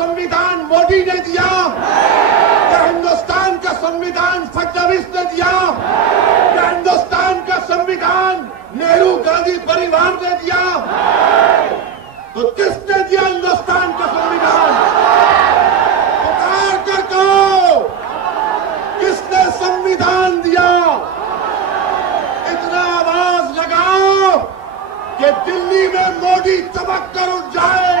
संविधान मोदी ने दिया? क्या हिंदुस्तान का संविधान फडणवीस ने दिया? क्या हिंदुस्तान का संविधान नेहरू गांधी परिवार ने दिया? तो किसने दिया हिंदुस्तान का संविधान? पुकार कर कहो, किसने संविधान दिया? इतना आवाज लगाओ कि दिल्ली में मोदी चमक कर उठ जाए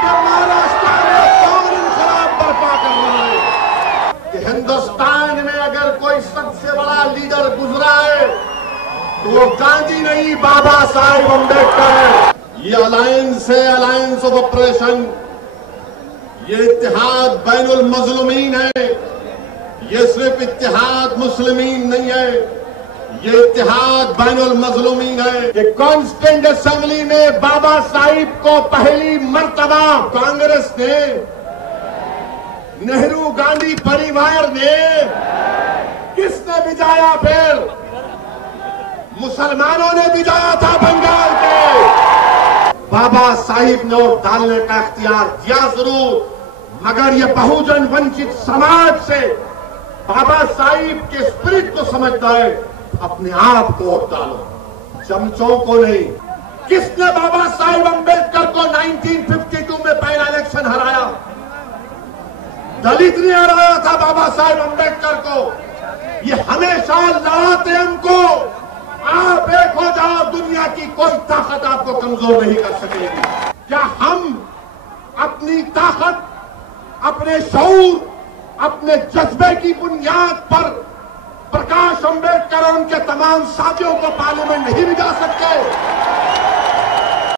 कि महाराष्ट्र में कौन इंकलाब बर्पा कर रहा है। कि हिंदुस्तान में अगर कोई सबसे बड़ा लीडर गुजरा है तो वो गांधी नहीं, बाबा साहेब अम्बेडकर है। ये अलायंस है, अलायंस ऑफ ऑपरेशन। ये इत्तेहाद बैनुल मजलूमीन है। ये सिर्फ इत्तेहाद मुस्लिमीन नहीं है, ये इत्तेहाद बैनुल मजलूमीन है। कि कॉन्स्टिट्यूएंट असेंबली में बाबा साहिब को पहली मर्तबा कांग्रेस ने, नेहरू गांधी परिवार ने, किसने भिजाया? फिर मुसलमानों ने भिजाया था बंगाल के। बाबा साहिब ने वोट डालने का इख्तियार दिया जरूर, मगर ये बहुजन वंचित समाज से बाबा साहिब के स्पिरिट को समझता है। अपने आप को वोट डालो, चमचों को नहीं। किसने बाबा साहिब अम्बेडकर को 1952 में पहला इलेक्शन हराया? दलित ने हराया था बाबा साहिब अम्बेडकर को। ये हमेशा लड़ाते हमको। आप एक हो जाओ, दुनिया की कोई ताकत आपको कमजोर नहीं कर सकेगी। क्या हम अपनी ताकत, अपने शऊर, अपने जज्बे की बुनियाद पर प्रकाश अम्बेडकर और उनके तमाम साथियों को पार्लियामेंट नहीं भिजा सकते?